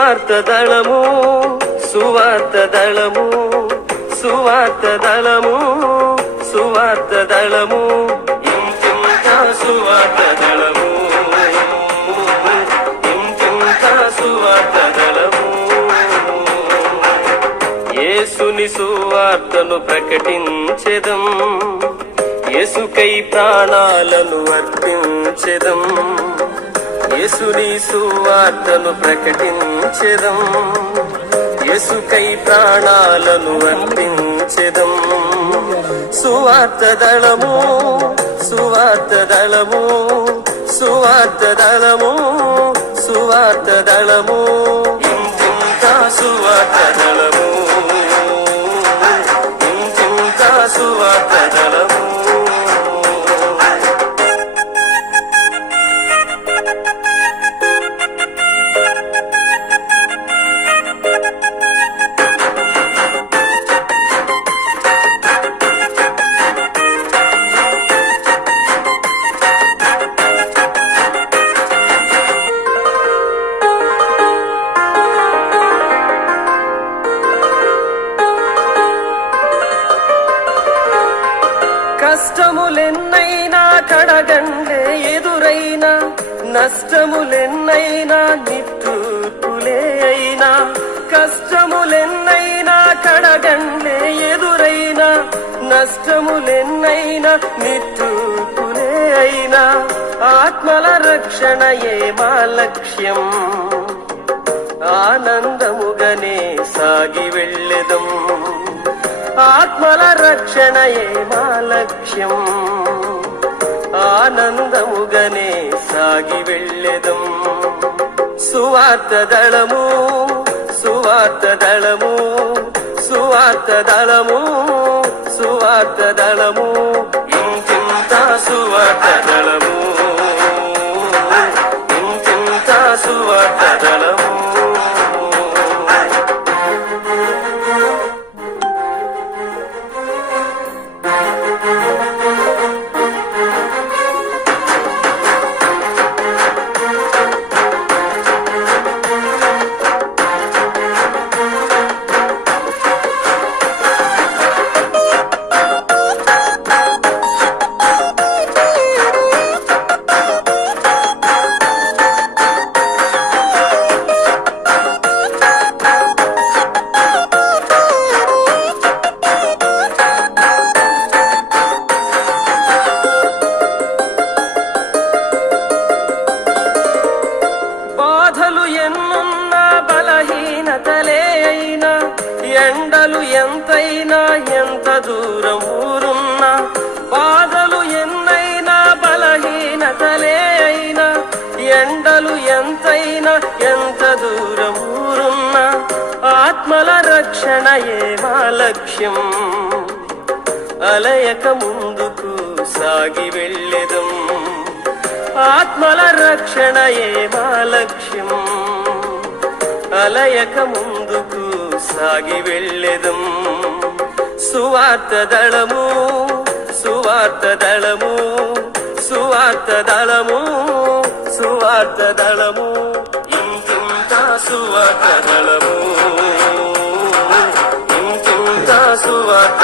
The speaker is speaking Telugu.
సువార్త దళము సువార్త దళము సువార్త దళము సువార్త దళము. ఇంకింత సువార్త దళము ఇంకింత సువార్త దళము. యేసుని సువార్తను ప్రకటించెదం యేసుకై ప్రాణాలను అర్పించెదం. యేసుని సువార్తను ప్రకటించెదం. యేసుకై ప్రాణాలను అర్పించెదం. సువార్త దళము సువార్త దళము సువార్త దళము సువార్త దళము. ఇంత సువార్త దళము. కష్టములెన్నైనా కడగండే ఎదురైనా నష్టములెన్నైనా నిట్టూర్పులే అయినా కష్టములెన్నైనా కడగండే ఎదురైనా నష్టములెన్నైనా నిట్టూర్పులే అయినా. ఆత్మల రక్షణయే మా లక్ష్యం. ఆనందముగనే సాగి వెళ్ళెదం. ఆత్మల రక్షణయే మా లక్ష్యం. ఆనందముగనే సాగి వెళ్ళెదం. సువార్త దళము సువార్త దళము సువార్త దళము సువార్త దళము. ఇంకింత సువార్త దళము. అయినా ఎండలు ఎంతైనా ఎంత దూరం ఊరున్నా బాధలు ఎన్నైనా బలహీనతలే అయినా ఎండలు ఎంతైనా ఎంత దూరం ఊరున్నా ఆత్మల రక్షణయే మా లక్ష్యం? అలయక ముందుకు సాగి వెళ్ళెదం. ఆత్మల రక్షణయే మా లక్ష్యం? అలయక ముందుకు సాగి వెళ్ళెదం. సువార్త దళము సువార్త దళము సువార్త దళము సువార్త దళము ఇంకింత సువార్త దళము ఇంకింత సువార్త